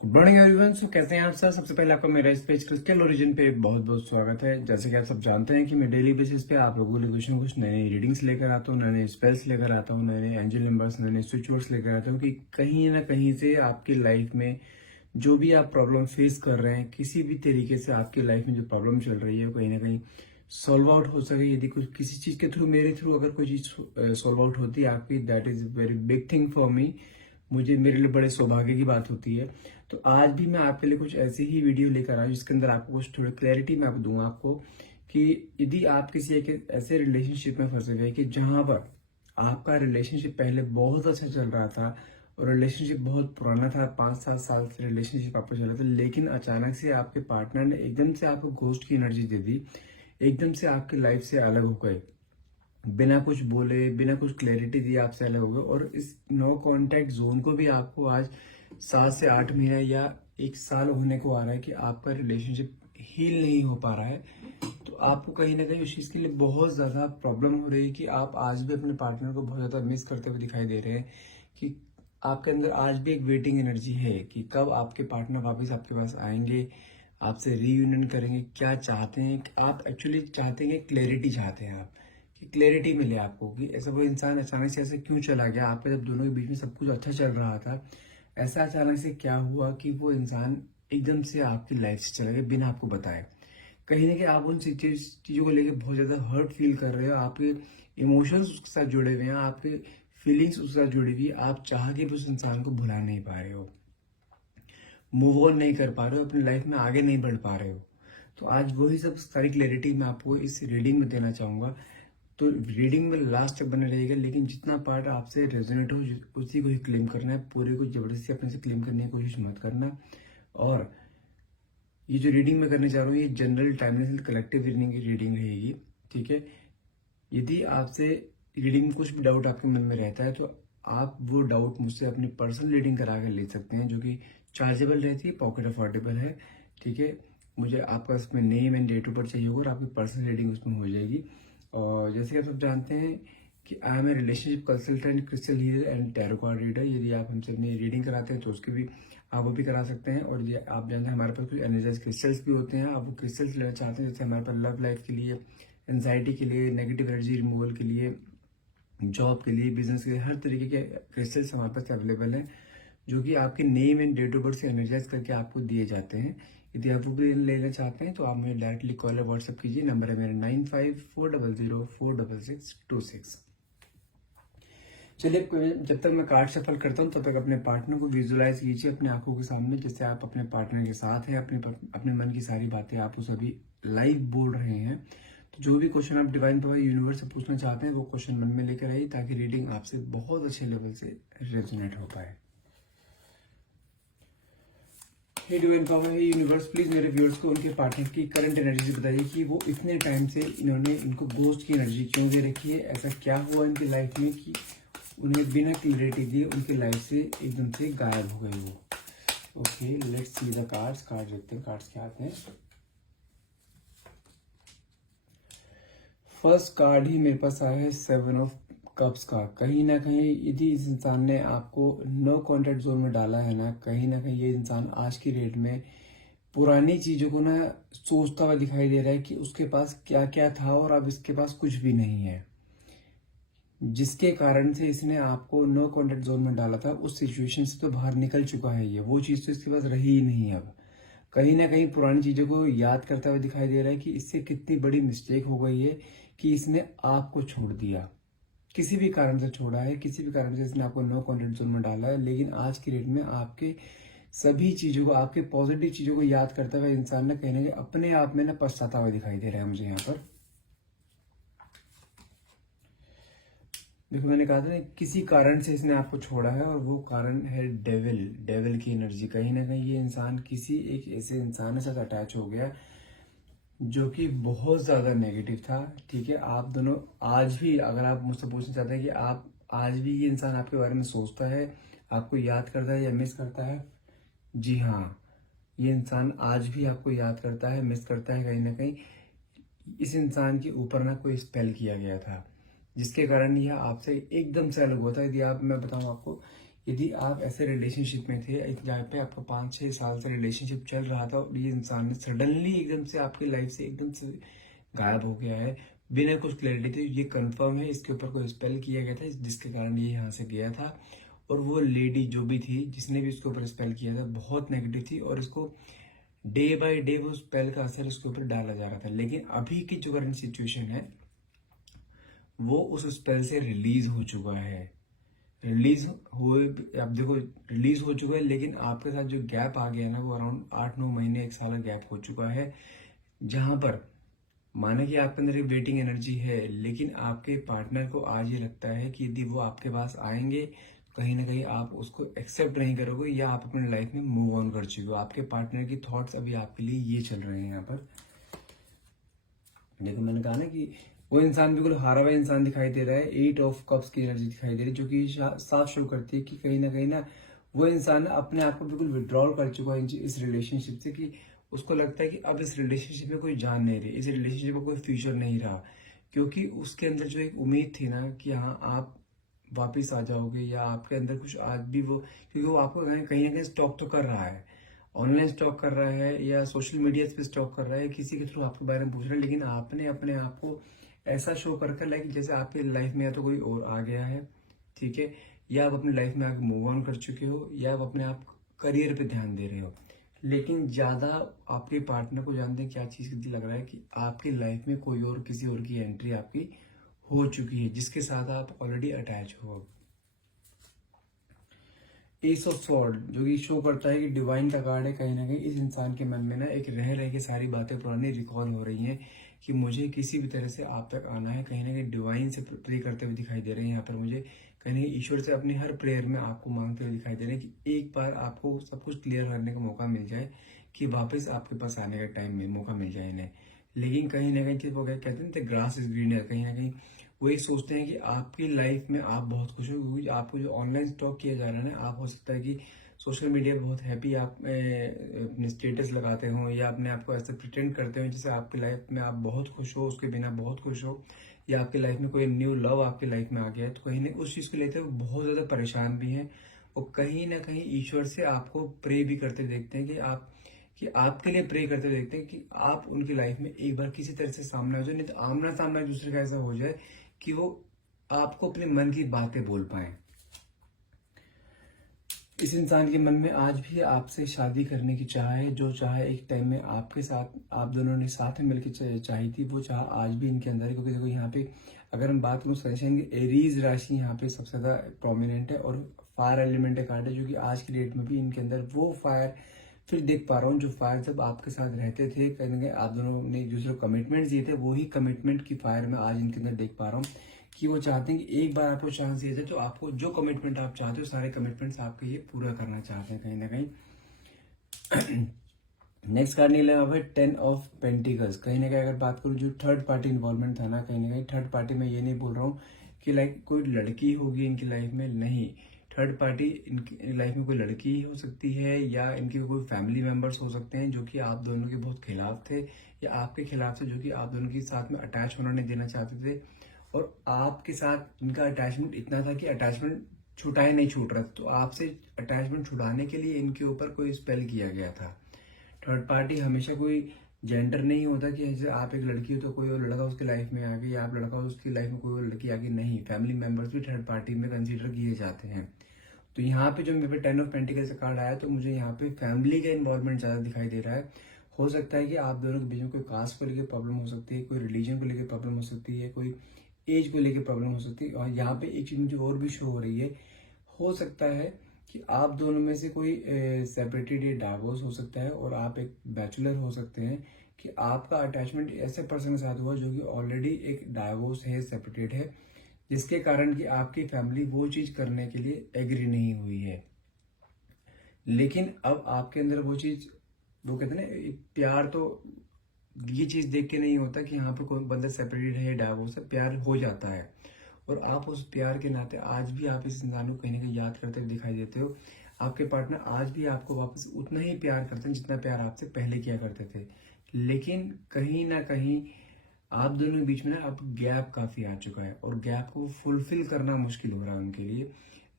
Good morning everyone. सो कैसे हैं आप सब। सबसे पहले आपका मेरा इस पेज क्रिस्टल ओरिजिन पे बहुत बहुत स्वागत है। जैसे कि आप सब जानते हैं कि मैं डेली बेसिस पे आप लोगों के लिए कुछ ना कुछ नई नई रीडिंग्स लेकर आता हूँ, नए नए स्पेल्स लेकर आता हूँ, नए नए एंजल नंबर्स, नए नए स्विच वर्ड्स लेकर आता हूँ कि कहीं ना कहीं से आपकी लाइफ में जो भी आप प्रॉब्लम फेस कर रहे हैं, किसी भी तरीके से आपकी लाइफ में जो प्रॉब्लम चल रही है कहीं ना कहीं सॉल्व आउट हो सके। यदि कुछ किसी चीज के थ्रू, मेरे थ्रू अगर कोई चीज सॉल्व आउट होती है आपकी, that is very big thing for me. मुझे, मेरे लिए बड़े सौभाग्य की बात होती है। तो आज भी मैं आपके लिए कुछ ऐसी ही वीडियो लेकर आया जिसके अंदर आपको कुछ थोड़ी क्लैरिटी मैं दूंगा आपको कि यदि आप किसी एक ऐसे रिलेशनशिप में फंसे हुए कि जहां पर आपका रिलेशनशिप पहले बहुत अच्छा चल रहा था और रिलेशनशिप बहुत पुराना था, 5-7 साल से रिलेशनशिप आपका चल रहा था, लेकिन अचानक से आपके पार्टनर ने एकदम से आपको घोस्ट की एनर्जी दे दी, एकदम से आपकी लाइफ से अलग हो गए, बिना कुछ बोले, बिना कुछ क्लैरिटी दिए आपसे अलग हो गए। और इस नो कांटेक्ट जोन को भी आपको आज 7 से 8 महीना या 1 साल होने को आ रहा है कि आपका रिलेशनशिप हील नहीं हो पा रहा है। तो आपको कहीं ना कहीं उस चीज के लिए बहुत ज्यादा प्रॉब्लम हो रही है कि आप आज भी अपने पार्टनर को बहुत ज्यादा मिस करते हुए दिखाई दे रहे हैं कि आपके अंदर आज भी एक वेटिंग एनर्जी है कि कब आपके पार्टनर वापस आपके पास आएंगे, आपसे रीयूनियन करेंगे। क्या चाहते हैं आप? एक्चुअली चाहते हैं, क्लैरिटी चाहते हैं आप, कि क्लैरिटी मिले आपको कि ऐसा वो इंसान अचानक से ऐसे क्यों चला गया। आपका जब दोनों के बीच में सब कुछ अच्छा चल रहा था, ऐसा अचानक से क्या हुआ कि वो इंसान एकदम से आपकी लाइफ से चला गया बिना आपको बताए। कहीं ना कहीं आप उन चीजों को लेकर बहुत ज्यादा हर्ट फील कर रहे हो, आपके इमोशंस उसके साथ जुड़े हुए हैं, आपके फीलिंग्स उसके साथ जुड़ी हुई है, आप चाह के भी उस इंसान को भुला नहीं पा रहे हो, मूव ऑन नहीं कर पा रहे हो, अपनी लाइफ में आगे नहीं बढ़ पा रहे हो। तो आज वही सब सारी क्लैरिटी मैं आपको इस रीडिंग में देना चाहूंगा। तो रीडिंग में लास्ट तक बने रहेगा, लेकिन जितना पार्ट आपसे रेजोनेट हो उसी को ही क्लेम करना है, पूरे को जबरदस्ती अपने से क्लेम करने की कोशिश मत करना। और ये जो रीडिंग मैं करने जा रहा हूँ, ये जनरल टाइमलेस कलेक्टिव रीडिंग की रीडिंग रहेगी, ठीक है। यदि आपसे रीडिंग में कुछ भी डाउट आपके मन में रहता है तो आप वो डाउट मुझसे अपनी पर्सनल रीडिंग करा कर ले सकते हैं, जो कि चार्जेबल रहती है, पॉकेट अफोर्डेबल है, ठीक है। मुझे आपका उसमें name and date of birth चाहिए होगा और आपकी पर्सनल रीडिंग उसमें हो जाएगी। और जैसे कि आप सब जानते हैं कि I am a relationship consultant, crystal healer and tarot card reader. यदि आप हमसे अपनी रीडिंग कराते हैं तो उसकी भी आप वो भी करा सकते हैं। और ये आप जानते हैं हमारे पास कुछ एनर्जाइज क्रिस्टल्स भी होते हैं, आप वो क्रिस्टल्स लेना चाहते हैं, जैसे हमारे पास लव लाइफ के लिए, एंजाइटी के लिए, नेगेटिव एनर्जी रिमूवल के लिए, जॉब के लिए, बिजनेस के लिए, हर तरीके के क्रिस्टल्स हमारे पास अवेलेबल हैं, जो कि आपके name and date of birth से एनर्जाइज करके आपको दिए जाते हैं। यदि आप वो भी लेना चाहते हैं तो आप मुझे डायरेक्टली कॉल या व्हाट्सएप कीजिए। नंबर है मेरा 9540046626। चलिए, जब तक मैं कार्ड शफल करता हूँ तब तक अपने पार्टनर को विजुलाइज कीजिए अपने आंखों के सामने, जैसे आप अपने पार्टनर के साथ हैं, अपने मन की सारी बातें आप उस अभी लाइव बोल रहे हैं। तो जो भी क्वेश्चन आप डिवाइन पावर यूनिवर्स से पूछना चाहते हैं वो क्वेश्चन मन में लेकर आइए, ताकि रीडिंग आपसे बहुत अच्छे लेवल से रेजोनेट हो पाए। हे डिवाइन पावर, हे यूनिवर्स, प्लीज मेरे व्यूअर्स को उनके पार्टनर की करंट एनर्जी बताइए कि वो इतने टाइम से इन्होंने इनको घोस्ट की एनर्जी क्यों दे रखी है। ऐसा क्या हुआ इनकी लाइफ में कि उन्हें बिना क्लियरिटी दिए उनकी लाइफ से एकदम से गायब हो गए वो। Okay, let's see the cards. Card देखते हैं कार्ड्स क्या आते हैं। फर्स्ट कार्ड ही मेरे पास आया है 7 ऑफ कप्स का। कहीं ना कहीं यदि इस इंसान ने आपको नो कॉन्टेक्ट जोन में डाला है ना कहीं ये इंसान आज की डेट में पुरानी चीजों को ना सोचता हुआ दिखाई दे रहा है कि उसके पास क्या क्या था और अब इसके पास कुछ भी नहीं है, जिसके कारण से इसने आपको नो कॉन्टेक्ट जोन में डाला था। उस सिचुएशन से तो बाहर निकल चुका है, ये वो चीज तो इसके पास रही ही नहीं। अब कहीं ना कहीं पुरानी चीजों को याद करता हुआ दिखाई दे रहा है कि इससे कितनी बड़ी मिस्टेक हो गई है कि इसने आपको छोड़ दिया, किसी भी कारण से छोड़ा है, किसी भी कारण से इसने आपको नो कॉन्टेक्ट जोन में डाला है। लेकिन आज की डेट में आपके सभी चीजों को, आपके पॉजिटिव चीजों को याद करते हुए इंसान ने कहीं ना कहीं अपने आप में ना पछताता हुआ दिखाई दे रहा है मुझे यहाँ पर। देखो, मैंने कहा था ना किसी कारण से इसने आपको छोड़ा है, और वो कारण है डेविल। डेविल की एनर्जी। कहीं ना कहीं ये इंसान किसी एक ऐसे इंसान के साथ अटैच हो गया जो कि बहुत ज्यादा नेगेटिव था, ठीक है। आप दोनों आज भी, अगर आप मुझसे पूछना चाहते हैं कि आप आज भी ये इंसान आपके बारे में सोचता है, आपको याद करता है या मिस करता है, जी हाँ, ये इंसान आज भी आपको याद करता है, मिस करता है। कहीं ना कहीं इस इंसान के ऊपर ना कोई स्पेल किया गया था, जिसके कारण यह आपसे एकदम से अलग हुआ था। यदि आप, मैं बताऊं आपको, यदि आप ऐसे रिलेशनशिप में थे जहाँ पे आपका 5-6 साल से रिलेशनशिप चल रहा था और ये इंसान सडनली एकदम से आपकी लाइफ से एकदम से गायब हो गया है बिना कुछ क्लैरिटी थे, ये कंफर्म है इसके ऊपर कोई स्पेल किया गया था जिसके कारण ये यहाँ से गया था। और वो लेडी जो भी थी जिसने भी इसके ऊपर स्पेल किया था बहुत नेगेटिव थी और इसको डे बाय डे वो स्पेल का असर इसके ऊपर डाला जा रहा था। लेकिन अभी की जो करंट सिचुएशन है वो उस स्पेल से रिलीज हो चुका है। रिलीज हुए, आप देखो रिलीज हो चुका है, लेकिन आपके साथ जो गैप आ गया ना वो अराउंड 8-9 महीने 1 साल का गैप हो चुका है। जहां पर माने कि आपके अंदर एक वेटिंग एनर्जी है, लेकिन आपके पार्टनर को आज ये लगता है कि यदि वो आपके पास आएंगे कहीं ना कहीं आप उसको एक्सेप्ट नहीं करोगे या आप अपने लाइफ में मूव ऑन कर चुके हो। आपके पार्टनर की थॉट्स अभी आपके लिए ये चल रहे हैं यहाँ पर। देखो मैंने कहा ना कि वो इंसान बिल्कुल हारा हुआ इंसान दिखाई दे रहा है। 8 ऑफ कप्स की एनर्जी दिखाई दे रही है जो कि साफ शो करती है कि कहीं ना वो इंसान अपने आप को बिल्कुल विड्रॉल कर चुका है इस रिलेशनशिप से, कि उसको लगता है कि अब इस रिलेशनशिप में कोई जान नहीं रही, इस रिलेशनशिप में कोई फ्यूचर नहीं रहा। क्योंकि उसके अंदर जो एक उम्मीद थी ना कि हाँ आप वापिस आ जाओगे या आपके अंदर कुछ आज भी वो, क्योंकि वो आपको कहीं ना कहीं स्टॉक तो कर रहा है, ऑनलाइन स्टॉक कर रहा है या सोशल मीडिया पे स्टॉक कर रहा है, किसी के थ्रू आपके बारे में पूछ रहा है, लेकिन आपने अपने आप को ऐसा शो कर लाइक जैसे आपकी लाइफ में या तो कोई और आ गया है, ठीक है, या आप अपनी लाइफ में आगे मूव ऑन कर चुके हो या आप अपने आप करियर पे ध्यान दे रहे हो। लेकिन ज्यादा आपके पार्टनर को जानते हैं क्या चीज लग रहा है कि आपकी लाइफ में कोई और किसी और की एंट्री आपकी हो चुकी है जिसके साथ आप ऑलरेडी अटैच हो। एस ऑफ स्वॉर्ड जो कि शो करता है कि डिवाइन का कार्ड है। कहीं ना कहीं इस इंसान के मन में ना एक रह के सारी बातें पुरानी रिकॉल हो रही हैं कि मुझे किसी भी तरह से आप तक आना है। कहीं ना कहीं डिवाइन से प्रे करते हुए दिखाई दे रहे हैं यहाँ पर मुझे, कहीं ना कहीं ईश्वर से अपनी हर प्रेयर में आपको मांगते हुए दिखाई दे रहे हैं कि एक बार आपको सब कुछ क्लियर करने का मौका मिल जाए, कि वापस आपके पास आने का टाइम में मौका मिल जाए इन्हें। लेकिन कहीं ना कहीं वो कहते हैं ग्रास इज ग्रीनर, कहीं ना कहीं वो ये सोचते हैं कि आपकी लाइफ में आप बहुत खुश हो, क्योंकि आपको जो ऑनलाइन स्टॉक किया जा रहा है ना, आप हो सकता है कि सोशल मीडिया पे बहुत हैप्पी आप अपने स्टेटस लगाते हो या अपने आप को ऐसे प्रिटेंड करते हो जैसे आपकी लाइफ में आप बहुत खुश हो, उसके बिना बहुत खुश हो, या आपकी लाइफ में कोई न्यू लव आपकी लाइफ में आ गया है, तो कहीं ना उस चीज़ को लेते हुए बहुत ज़्यादा परेशान भी हैं और कहीं ना कहीं ईश्वर से आपको प्रे भी करते देखते हैं कि आपके लिए प्रे करते देखते हैं कि आप उनकी लाइफ में एक बार किसी तरह से सामने हो जाए, नहीं तो आमना सामना एक दूसरे का ऐसा हो जाए कि वो आपको अपने मन की बातें बोल पाए। इस इंसान के मन में आज भी आपसे शादी करने की चाह है, जो चाह एक टाइम में आपके साथ आप दोनों ने साथ में मिलकर चाही थी, वो चाह आज भी इनके अंदर है। क्योंकि देखो यहाँ पे अगर हम बात करूँ सजेशन की, एरीज राशि यहाँ पे सबसे ज्यादा प्रोमिनेंट है और फायर एलिमेंट का कार्ड है, जो कि आज की डेट में भी इनके अंदर वो फायर फिर देख पा रहा हूँ जो फायर जब आपके साथ रहते थे, कहीं ना कहीं आप दोनों ने एक दूसरे को कमिटमेंट दिए थे, वही कमिटमेंट की फायर में आज इनके अंदर देख पा रहा हूँ कि वो चाहते हैं कि एक बार आपको चांस दिया जाए, तो आपको जो कमिटमेंट आप चाहते हो सारे कमिटमेंट्स आपके ये पूरा करना चाहते हैं कहीं ना कहीं। नेक्स्ट कार्ड निकला यहाँ पे 10 ऑफ पेंटिकल्स। कहीं ना कहीं अगर बात करूँ जो थर्ड पार्टी इन्वॉल्वमेंट था ना, कहीं ना कहीं थर्ड पार्टी में ये नहीं बोल रहा हूँ कि लाइक कोई लड़की होगी इनकी लाइफ में, नहीं, थर्ड पार्टी इनकी लाइफ में कोई लड़की हो सकती है या इनके कोई फैमिली मेंबर्स हो सकते हैं जो कि आप दोनों के बहुत खिलाफ थे या आपके खिलाफ थे, जो कि आप दोनों के साथ में अटैच होना नहीं देना चाहते थे और आपके साथ इनका अटैचमेंट इतना था कि अटैचमेंट छुटा ही नहीं छूट रहा, तो आपसे अटैचमेंट छुड़ाने के लिए इनके ऊपर कोई स्पेल किया गया था। थर्ड पार्टी हमेशा कोई जेंडर नहीं होता कि जैसे आप एक लड़की हो तो कोई और लड़का उसकी लाइफ में आ गई या आप लड़का हो उसकी लाइफ में कोई और लड़की आ गई, नहीं, फैमिली मेंबर्स भी थर्ड पार्टी में कंसीडर किए जाते हैं। तो यहाँ पे जो मेरे पे 10 ऑफ पेंटिकल्स का कार्ड आया तो मुझे यहाँ पे फैमिली का इन्वॉल्वमेंट ज्यादा दिखाई दे रहा है। हो सकता है कि आप दोनों के बीच में कोई कास्ट को लेकर प्रॉब्लम हो सकती है, कोई रिलीजन को लेकर प्रॉब्लम हो सकती है, कोई एज को लेकर प्रॉब्लम हो सकती है। और यहाँ पे एक चीज मुझे और भी शो हो रही है, हो सकता है कि आप दोनों में से कोई सेपरेटेड या डाइवोर्स हो सकता है और आप एक बैचलर हो सकते हैं, कि आपका अटैचमेंट ऐसे पर्सन के साथ हुआ जो कि ऑलरेडी एक डाइवोर्स है, सेपरेटेड है, जिसके कारण कि आपकी फैमिली वो चीज करने के लिए एग्री नहीं हुई है। लेकिन अब आपके अंदर वो चीज, वो कहते हैं ना प्यार, तो ये चीज देख के नहीं होता कि यहाँ पर कोई बंदा सेपरेटेड है, डाइवोर्स है, प्यार हो जाता है और आप उस प्यार के नाते आज भी आप इस इंसान को कहीं ना कहीं याद करते हुए दिखाई देते हो। आपके पार्टनर आज भी आपको वापस उतना ही प्यार करते हैं जितना प्यार आपसे पहले किया करते थे, लेकिन कहीं ना कहीं आप दोनों के बीच में ना अब गैप काफी आ चुका है और गैप को फुलफिल करना मुश्किल हो रहा है उनके लिए।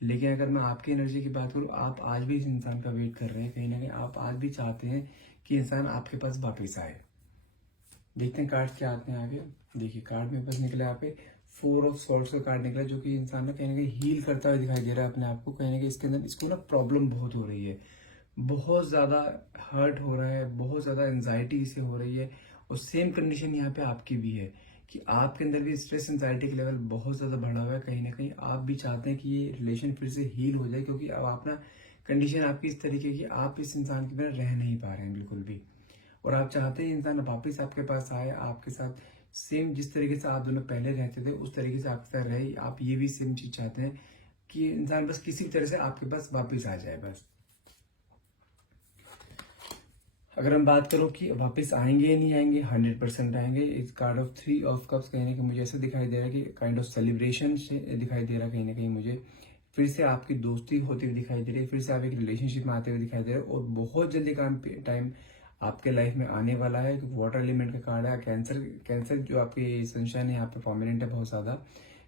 लेकिन अगर मैं आपकी एनर्जी की बात करूँ, आप आज भी इस इंसान का वेट कर रहे हैं, कहीं ना कहीं आप आज भी चाहते हैं कि इंसान आपके पास वापस आए। देखते हैं कार्ड क्या आते हैं आगे। देखिए कार्ड में बस निकला यहाँ पे 4 ऑफ सॉर्ड्स का कार्ड निकला, जो कि इंसान ना कहीं हील करता हुआ दिखाई दे रहा है अपने आप को। कहीं ना कहीं इसके अंदर इसको ना प्रॉब्लम बहुत हो रही है, बहुत ज़्यादा हर्ट हो रहा है, बहुत ज़्यादा एंजाइटी इसे हो रही है। और सेम कंडीशन यहाँ पे आपकी भी है कि आपके अंदर भी स्ट्रेस एंजाइटी का लेवल बहुत ज़्यादा बढ़ा हुआ है। कहीं ना कहीं आप भी चाहते हैं कि ये रिलेशन फिर से हील हो जाए, क्योंकि अब आप ना कंडीशन आपकी इस तरीके की, आप इस इंसान के बिना रह नहीं पा रहे हैं बिल्कुल भी। और आप चाहते हैं इंसान वापस आपके पास आए, आपके साथ सेम जिस तरीके से आप दोनों पहले रहते थे उस तरीके से आपके साथ रहे। आप ये भी सेम चीज चाहते हैं कि इंसान बस किसी भी तरह से आपके पास वापस आ जाए बस। अगर हम बात करो कि वापस आएंगे या नहीं आएंगे, 100% आएंगे। इस कार्ड ऑफ 3 ऑफ कप्स कहीं ना कहीं मुझे ऐसा दिखाई दे रहा है कि काइंड ऑफ सेलिब्रेशन दिखाई दे रहा है। कहीं ना कहीं मुझे फिर से आपकी दोस्ती होती हुई दिखाई दे रही है, फिर से आप एक रिलेशनशिप में आते हुए दिखाई दे रहे हो, और बहुत जल्दी काम टाइम आपके लाइफ में आने वाला है। वाटर एलिमेंट का कार्ड है। कैंसर कैंसर जो आपकी सनशाइन है यहाँ पे प्रोमिनेंट है बहुत ज्यादा,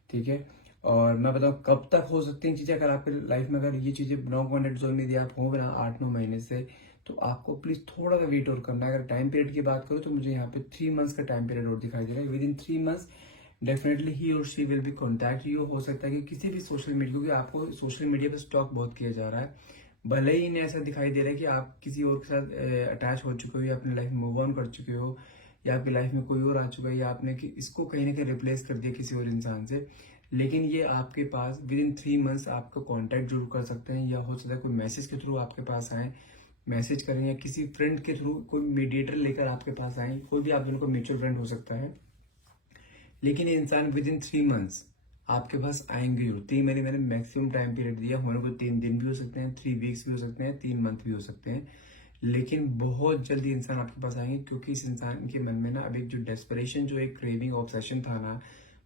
ठीक है। और मैं बताऊँ कब तक हो सकती हैं चीजें, अगर आपके लाइफ में अगर ये चीजें नॉन कॉन्टेक्ट जोन में आप हो ना 8-9 महीने से, तो आपको प्लीज थोड़ा सा वेट और करना है। अगर टाइम पीरियड की बात करूँ तो मुझे यहाँ पे 3 मंथ्स का टाइम पीरियड और दिखाई दे रहा है। विद इन 3 मंथ्स डेफिनेटली ही और she will be contact you. हो सकता है कि किसी भी सोशल मीडिया, क्योंकि आपको सोशल मीडिया पे स्टॉक बहुत किया जा रहा है, भले ही इन्हें ऐसा दिखाई दे रहा है कि आप किसी और के साथ अटैच हो चुके हो, या अपनी लाइफ में मूव ऑन कर चुके हो, या आपकी लाइफ में कोई और आ चुका है, या आपने इसको कहीं ना कहीं रिप्लेस कर दिया किसी और इंसान से, लेकिन ये आपके पास विद इन 3 मंथ्स आपको कॉन्टैक्ट जरूर कर सकते हैं। या हो सकता है कोई मैसेज के थ्रू आपके पास आए, मैसेज करें, या किसी फ्रेंड के थ्रू कोई मीडिएटर लेकर आपके पास आए। कोई भी आप दोनों को म्यूचुअल फ्रेंड हो सकता है, लेकिन ये इंसान विद इन 3 मंथ्स आपके पास आएंगे। 3 महीने मैंने मैक्सिमम टाइम पीरियड दिया, होने को 3 दिन भी हो सकते हैं, 3 वीक्स भी हो सकते हैं, 3 मंथ भी हो सकते हैं, लेकिन बहुत जल्दी इंसान आपके पास आएंगे। क्योंकि इस इंसान के मन में ना अब एक जो डेस्परेशन, जो एक क्रेविंग, ऑब्सेशन था ना,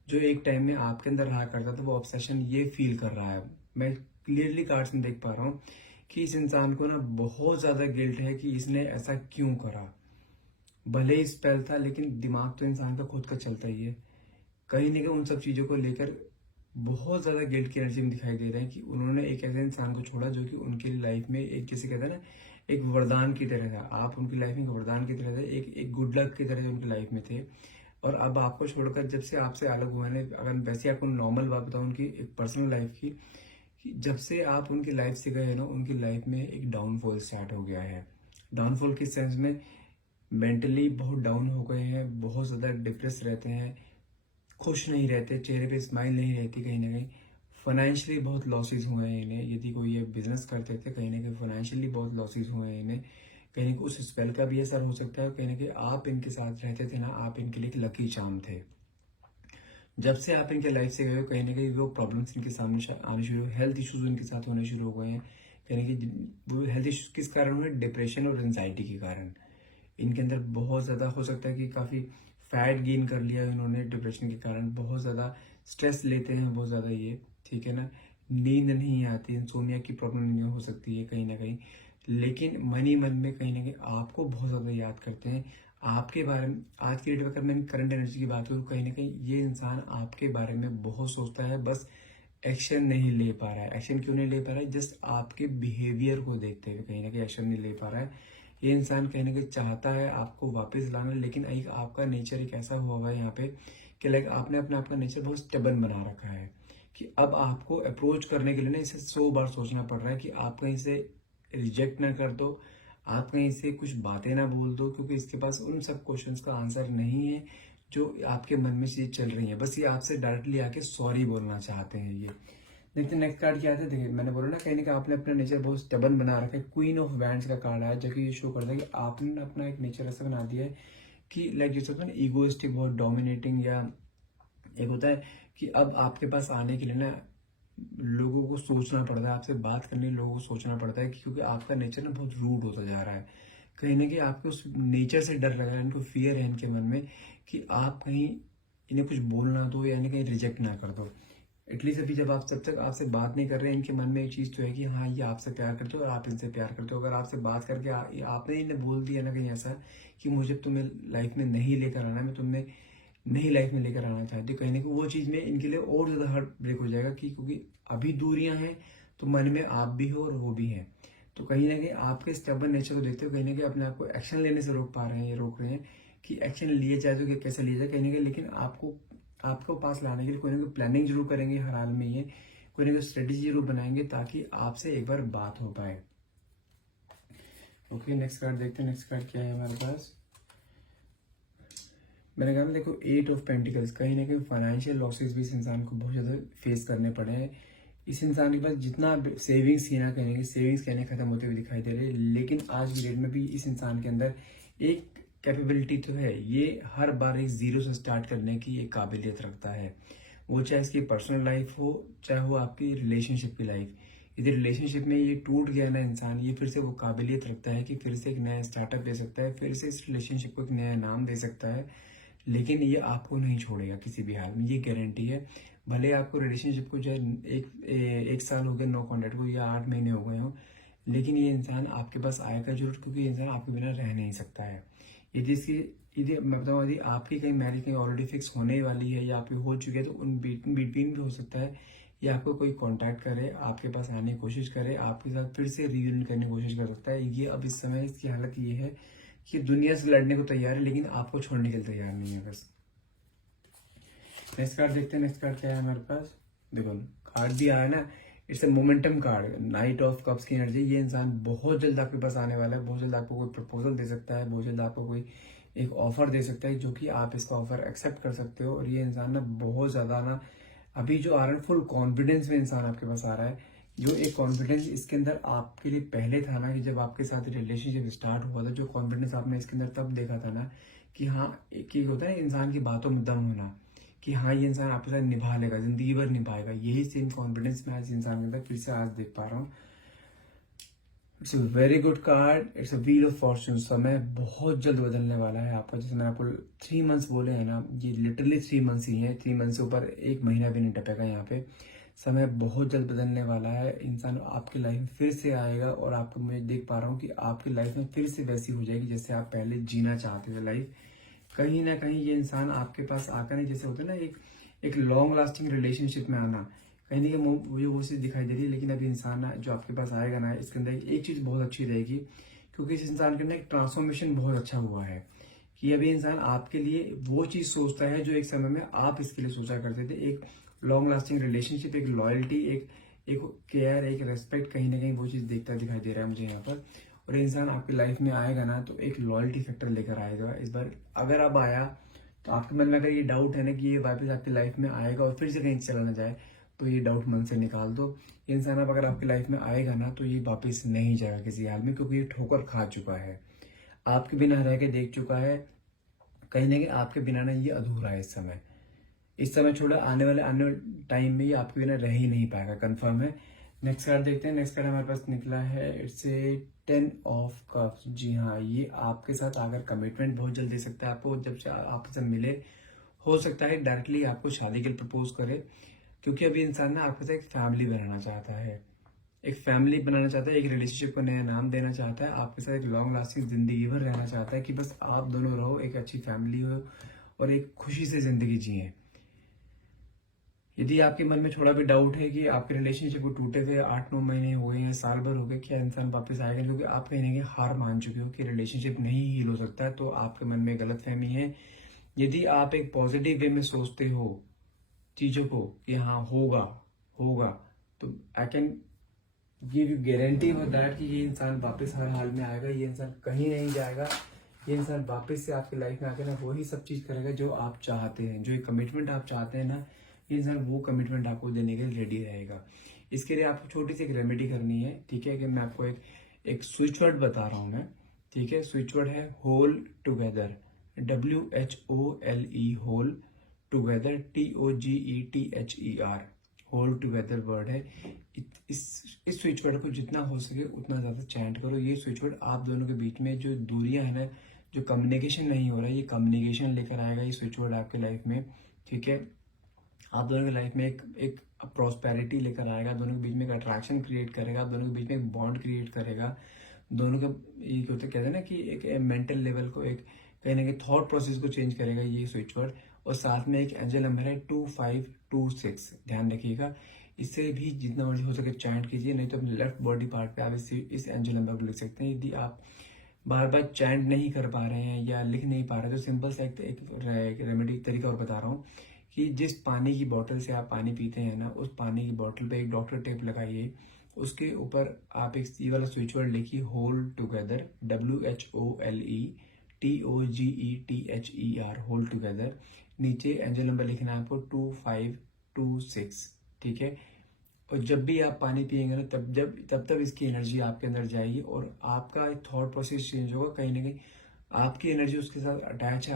जो एक टाइम में आपके अंदर रहा करता था, वो ऑब्सेशन ये फील कर रहा है। मैं क्लियरली कार्ड्स में देख पा रहा हूँ कि इस इंसान को ना बहुत ज्यादा गिल्ट है कि इसने ऐसा क्यों करा। भले ही स्पेल था, लेकिन दिमाग तो इंसान का खुद का चलता ही है। कहीं ना कहीं उन सब चीजों को लेकर बहुत ज्यादा गिल्ट की एनर्जी में दिखाई दे रहा है कि उन्होंने एक ऐसे इंसान को छोड़ा जो कि उनकी लाइफ में एक, जैसे कहते हैं ना, एक वरदान की तरह था। आप उनकी लाइफ में एक वरदान की तरह थे, एक गुड लक की तरह जो उनकी लाइफ में थे। और अब आपको छोड़कर जब से आपसे अलग हुए हैं, अगर वैसे आपको नॉर्मल बात बताऊं उनकी एक पर्सनल लाइफ की, कि जब से आप उनकी लाइफ से गए ना, उनकी लाइफ में एक डाउनफॉल स्टार्ट हो गया है। डाउनफॉल किस सेंस में, मेंटली बहुत डाउन हो गए हैं, बहुत ज्यादा डिप्रेस रहते हैं, खुश नहीं रहते, चेहरे पे स्माइल नहीं रहती। कहीं ना कहीं फाइनेंशियली बहुत लॉसेस हुए हैं इन्हें। यदि कोई ये बिजनेस करते थे, कहीं ना कहीं फाइनेंशियली बहुत लॉसेस हुए हैं इन्हें। कहीं ना कहीं उस स्पेल का भी असर हो सकता है। कहीं ना कहीं आप इनके साथ रहते थे ना, आप इनके लिए एक लकी चार्म थे। जब से आप इनके लाइफ से गए हो, कहीं ना कहीं वो प्रॉब्लम्स इनके सामने आने शुरू हुए, हेल्थ इश्यूज इनके साथ होने शुरू हो गए हैं। कहीं ना कहीं वो हेल्थ इश्यूज किस कारण हुए, डिप्रेशन और एंजाइटी के कारण। इनके अंदर बहुत ज्यादा हो सकता है कि काफी फैट गेन कर लिया इन्होंने डिप्रेशन के कारण। बहुत ज्यादा स्ट्रेस लेते हैं, बहुत ज्यादा ये, ठीक है ना। नींद नहीं आती, इंसोमिया की प्रॉब्लम हो सकती है कहीं ना कहीं। लेकिन मन ही मन में कहीं ना कहीं आपको बहुत ज्यादा याद करते हैं। आपके बारे में आज की डेट में अगर मैं करंट एनर्जी की बात करूँ, कहीं ना कहीं ये इंसान आपके बारे में बहुत सोचता है, बस एक्शन नहीं ले पा रहा है। एक्शन क्यों नहीं ले पा रहा है, जस्ट आपके बिहेवियर को देखते हुए कहीं ना कहीं एक्शन नहीं ले पा रहा है। ये इंसान कहीं ना कहीं चाहता है आपको वापस लाना, लेकिन एक आपका नेचर एक ऐसा हुआ हुआ है यहाँ पे कि लाइक आपने अपने आप का नेचर बहुत स्टेबन बना रखा है, कि अब आपको अप्रोच करने के लिए ना इसे 100 बार सोचना पड़ रहा है कि आप कहीं से रिजेक्ट ना कर दो, आप कहीं से कुछ बातें ना बोल दो, क्योंकि इसके पास उन सब क्वेश्चंस का आंसर नहीं है जो आपके मन में चीज चल रही है। बस ये आपसे डायरेक्टली आके सॉरी बोलना चाहते हैं ये। देखते नेक्स्ट कार्ड क्या है। देखिए मैंने बोला ना, कहीं ना कहीं आपने अपना नेचर बहुत स्टबन बना रखा है। क्वीन ऑफ वैंड्स का कार्ड है, जो कि ये शो करता है कि आपने अपना एक नेचर ऐसा बना दिया है कि लाइक जैसे होता है ना, ईगोइस्टिक, बहुत डोमिनेटिंग, या एक होता है कि अब आपके पास आने के लिए ना लोगों को सोचना पड़ता है, आपसे बात करने लोगों को सोचना पड़ता है, क्योंकि आपका नेचर ना बहुत रूड होता जा रहा है। कहीं ना कहीं आपको उस नेचर से डर लग रहा है, इनको फियर है इनके मन में कि आप कहीं इन्हें कुछ बोल ना दो, यानी कहीं रिजेक्ट ना कर दो। एटलीस्ट अभी जब तक आपसे बात नहीं कर रहे हैं, इनके मन में एक चीज तो है कि हाँ ये आपसे प्यार करते हो और आप इनसे प्यार करते हो। अगर आपसे बात करके आपने इन्हें बोल दिया ना कहीं ऐसा कि मुझे तुम्हें लाइफ में नहीं लेकर आना, मैं तुम्हें नई लाइफ में लेकर आना चाहते हो, कहीं ना कहीं वो चीज़ में इनके लिए और ज़्यादा हार्ट ब्रेक हो जाएगा कि क्योंकि अभी दूरियां हैं, तो मन में आप भी हो और वो भी है। तो कहीं ना कहीं आपके स्टबर्न नेचर को देखते हो कहीं ना कहीं अपने आप को एक्शन लेने से रोक पा रहे हैं, ये रोक रहे हैं कि एक्शन लिए जाए तो कैसे लिया जाए कहीं ना कहीं, लेकिन आपको पास लाने के लिए कोई ना कोई प्लानिंग जरूर करेंगे हर हाल में, ये कोई ना कोई स्ट्रेटेजी जरूर बनाएंगे ताकि आपसे एक बार बात हो पाए। ओके, नेक्स्ट कार्ड देखते हैं। नेक्स्ट कार्ड क्या है हमारे पास। मैंने कहा देखो 8 ऑफ पेंटिकल्स, कहीं ना कहीं फाइनेंशियल लॉसेस भी इस इंसान को बहुत ज़्यादा फेस करने पड़े हैं। इस इंसान के पास जितना सेविंग्स थी ना, कहीं ना सेविंग्स कहने खत्म होते हुए दिखाई दे रहे हैं, लेकिन आज की डेट में भी इस इंसान के अंदर एक कैपेबिलिटी तो है, ये हर बार एक जीरो से स्टार्ट करने की एक काबिलियत रखता है। वो चाहे इसकी पर्सनल लाइफ हो, चाहे वो आपकी रिलेशनशिप की लाइफ। यदि रिलेशनशिप में ये टूट गया ना इंसान, ये फिर से वो काबिलियत रखता है कि फिर से एक नया स्टार्टअप दे सकता है, फिर से इस रिलेशनशिप को एक नया नाम दे सकता है, लेकिन ये आपको नहीं छोड़ेगा किसी भी हाल में, ये गारंटी है। भले आपको रिलेशनशिप को जो है एक साल हो गया नो कॉन्टेक्ट को, या 8 महीने हो गए हो, लेकिन ये इंसान आपके पास आएगा जरूर, क्योंकि ये इंसान आपके बिना रह नहीं सकता है। यदि मैं बताऊँ, यदि आपकी कहीं मैरिज कहीं ऑलरेडी फिक्स होने वाली है या आपकी हो चुकी है, तो उन बिटवीन भी हो सकता है या आपको कोई कांटेक्ट करे, आपके पास आने की कोशिश करे, आपके साथ फिर से रियूनियन करने की कोशिश कर सकता है। ये अब इस समय इसकी हालत ये है कि दुनिया से लड़ने को तैयार है, लेकिन आपको छोड़ने के लिए तैयार नहीं है बस। नेक्स्ट कार्ड देखते हैं। नेक्स्ट कार्ड क्या है हमारे पास। देखो कार्ड भी आया ना, it's a momentum card, night of cups की एनर्जी। ये इंसान बहुत जल्द आपके पास आने वाला है, बहुत जल्द आपको कोई प्रपोजल दे सकता है, बहुत जल्द आपको कोई एक ऑफर दे सकता है, जो कि आप इसका ऑफर एक्सेप्ट कर सकते हो। और ये इंसान ना बहुत ज्यादा ना अभी जो आ रहा है, फुल कॉन्फिडेंस में इंसान आपके पास आ रहा है। जो एक कॉन्फिडेंस इसके अंदर आपके लिए पहले था ना, कि जब आपके साथ रिलेशनशिप स्टार्ट हुआ था, जो कॉन्फिडेंस आपने इसके अंदर तब देखा था ना, कि हाँ एक होता है इंसान की बातों में दम होना, कि हाँ ये इंसान आपके साथ निभा लेगा, जिंदगी भर निभाएगा, यही सेम कॉन्फिडेंस मैं आज इंसान के अंदर फिर से आज देख पा रहा हूँ। It's a very good card, it's a wheel of Fortune. समय बहुत जल्द बदलने वाला है आपका। जैसे मैंने आपको 3 मंथ्स बोले हैं ना, ये लिटरली 3 मंथ्स ही है, 3 मंथ से ऊपर 1 महीना भी नहीं टपेगा यहाँ पे। समय बहुत जल्द बदलने वाला है, इंसान आपकी लाइफ में फिर से आएगा, और आपको मैं देख पा रहा हूँ कि आपकी लाइफ में फिर से वैसी हो जाएगी जैसे आप पहले जीना चाहते थे लाइफ। कहीं ना कहीं ये इंसान आपके पास आकर नहीं, जैसे होता है ना एक लॉन्ग लास्टिंग रिलेशनशिप में आना, कहीं ना कहीं मुझे वो चीज़ दिखाई दे रही है। लेकिन अभी इंसान ना जो आपके पास आएगा ना, इसके अंदर एक चीज़ बहुत अच्छी रहेगी, क्योंकि इस इंसान के अंदर एक ट्रांसफॉर्मेशन बहुत अच्छा हुआ है, कि अभी इंसान आपके लिए वो चीज़ सोचता है जो एक समय में आप इसके लिए सोचा करते थे। एक लॉन्ग लास्टिंग रिलेशनशिप, एक लॉयल्टी, एक एक केयर, एक रेस्पेक्ट, कहीं ना कहीं वो चीज़ देखता दिखाई दे रहा है मुझे यहाँ पर। और इंसान आपकी लाइफ में आएगा ना, तो एक लॉयल्टी फैक्टर लेकर आएगा इस बार। अगर अब आया तो आपके मन में अगर ये डाउट है ना कि ये वापस आपकी लाइफ में आएगा और फिर से कहीं चला ना जाए, तो ये डाउट मन से निकाल दो। ये इंसान अब अगर आपकी लाइफ में आएगा ना, तो ये वापस नहीं जाएगा किसी हाल में, क्योंकि ये ठोकर खा चुका है, आपके बिना रह के देख चुका है। कहीं ना कहीं आपके बिना ना ये अधूरा है इस समय छोड़ा, आने टाइम में ये आपके बिना रह ही नहीं पाएगा, कंफर्म है। नेक्स्ट कार्ड देखते हैं। नेक्स्ट कार्ड हमारे पास निकला है, इट्स ए 10 ऑफ कप्स। जी हाँ, ये आपके साथ आकर कमिटमेंट बहुत जल्द दे सकता है आपको। जब से आपसे मिले, हो सकता है डायरेक्टली आपको शादी के लिए प्रपोज करे, क्योंकि अभी इंसान ना आपके साथ एक फैमिली बनाना चाहता है, एक फैमिली बनाना चाहता है, एक रिलेशनशिप को नया नाम देना चाहता है, आपके साथ एक लॉन्ग लास्टिंग जिंदगी भर रहना चाहता है, कि बस आप दोनों रहो, एक अच्छी फैमिली हो और एक खुशी से जिंदगी जिए। यदि आपके मन में थोड़ा भी डाउट है कि आपके रिलेशनशिप को टूटे हुए 8-9 महीने हो गए हैं, साल भर हो गए, क्या इंसान वापस आएगा, क्योंकि आप कहीं ना कहीं हार मान चुके हो कि रिलेशनशिप नहीं हील हो सकता है, तो आपके मन में गलत फहमी है। यदि आप एक पॉजिटिव वे में सोचते हो चीजों को कि हाँ होगा होगा, तो I can give you guarantee for that कि ये इंसान वापस हर हाल में आएगा, ये इंसान कहीं नहीं जाएगा। ये इंसान वापस से आपकी लाइफ में आकर ना वही सब चीज करेगा जो आप चाहते हैं, जो एक कमिटमेंट आप चाहते हैं ना, ये इंसान वो कमिटमेंट आपको देने के लिए रेडी रहेगा। इसके लिए आपको छोटी सी एक रेमेडी करनी है, ठीक है। कि मैं आपको एक स्विच वर्ड बता रहा हूँ मैं, ठीक है। स्विच वर्ड है whole together, WHOLE, whole together, TOGETHER, whole together word है। इस स्विच वर्ड को जितना हो सके उतना ज्यादा चैंट करो। ये स्विच वर्ड आप दोनों के बीच में जो दूरियां है ना, जो कम्युनिकेशन नहीं हो रहा है, ये कम्युनिकेशन लेकर आएगा ये स्विच वर्ड आपके लाइफ में, ठीक है। आप दोनों की लाइफ में एक प्रॉस्पेरिटी लेकर आएगा, दोनों के बीच में एक अट्रैक्शन क्रिएट करेगा, दोनों के बीच में एक बॉन्ड क्रिएट करेगा, दोनों का ये कहते हैं ना कि एक मेंटल लेवल को, एक कहीं ना कहीं थॉट प्रोसेस को चेंज करेगा ये स्विच वर्ड। और साथ में एक एंजल नंबर है 2526, ध्यान रखिएगा। इससे भी जितना हो सके चैंट कीजिए, नहीं तो अपने लेफ्ट बॉडी पार्ट पे आप इस एंजल नंबर को लिख सकते हैं। यदि आप बार बार चैंट नहीं कर पा रहे हैं या लिख नहीं पा रहे तो सिंपल सा एक रेमेडी तरीका और बता रहा हूँ कि जिस पानी की बोतल से आप पानी पीते हैं ना, उस पानी की बोतल पे एक डॉक्टर टेप लगाइए, उसके ऊपर आप एक सी वाला स्विच वर्ड लिखिए hold together, WHOLETOGETHER, hold together. नीचे एंजल नंबर लिखना है आपको 2526, ठीक है। और जब भी आप पानी पिएंगे ना, तब इसकी एनर्जी आपके अंदर जाएगी और आपका थॉट प्रोसेस चेंज होगा। कहीं ना कहीं आपकी एनर्जी उसके साथ अटैच है।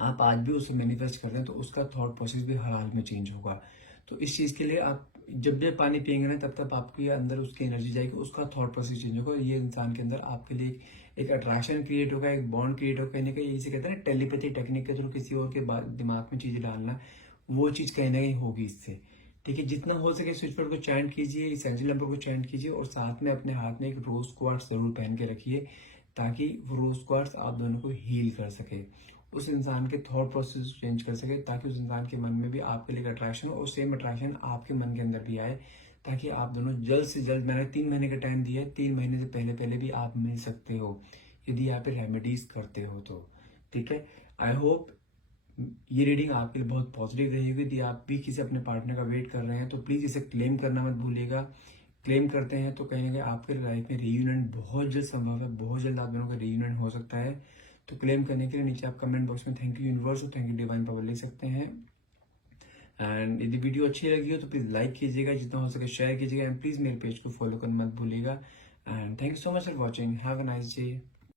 आप आज भी उसे मैनिफेस्ट कर रहे हैं तो उसका थॉट प्रोसेस भी हर हाल में चेंज होगा। तो इस चीज के लिए आप जब भी पानी पिएंगे ना, तब आपके अंदर उसकी एनर्जी जाएगी, उसका थॉट प्रोसेस चेंज होगा। ये इंसान के अंदर आपके लिए एक अट्रैक्शन क्रिएट होगा, एक बॉन्ड क्रिएट होगा। कहीं ना कहीं इसे कहते हैं टेलीपैथी टेक्निक के थ्रू किसी और के दिमाग में चीजें डालना, वो चीज कहीं ना कहीं होगी इससे, ठीक है। जितना हो सके स्विच वर्ड को चैंट कीजिए, इस एंजल नंबर को चैंट कीजिए और साथ में अपने हाथ में एक रोज क्वार्ट्स जरूर पहन के रखिए, ताकि वो रोज क्वार्ट्स आप दोनों को हील कर सके, उस इंसान के थॉट प्रोसेस चेंज कर सके, ताकि उस इंसान के मन में भी आपके लिए अट्रैक्शन हो और सेम अट्रैक्शन आपके मन के अंदर भी आए, ताकि आप दोनों जल्द से जल्द, मैंने 3 महीने का टाइम दिया है, 3 महीने से पहले पहले भी आप मिल सकते हो यदि आप रेमेडीज करते हो तो, ठीक है। आई होप ये रीडिंग आपके लिए बहुत पॉजिटिव रहेगी। यदि आप भी किसी अपने पार्टनर का वेट कर रहे हैं तो प्लीज इसे क्लेम करना मत भूलिएगा। क्लेम करते हैं तो कहीं ना कहीं आपके लाइफ में रीयूनियन बहुत जल्द संभव है, बहुत जल्द आप दोनों का रीयूनियन हो सकता है। तो क्लेम करने के लिए नीचे आप कमेंट बॉक्स में थैंक यू यूनिवर्स और थैंक यू डिवाइन पावर लिख सकते हैं। एंड यदि वीडियो अच्छी लगी हो तो प्लीज लाइक कीजिएगा, जितना हो सके शेयर कीजिएगा, एंड प्लीज मेरे पेज को फॉलो करना मत भूलिएगा। And thank you so much for watching, have a nice day.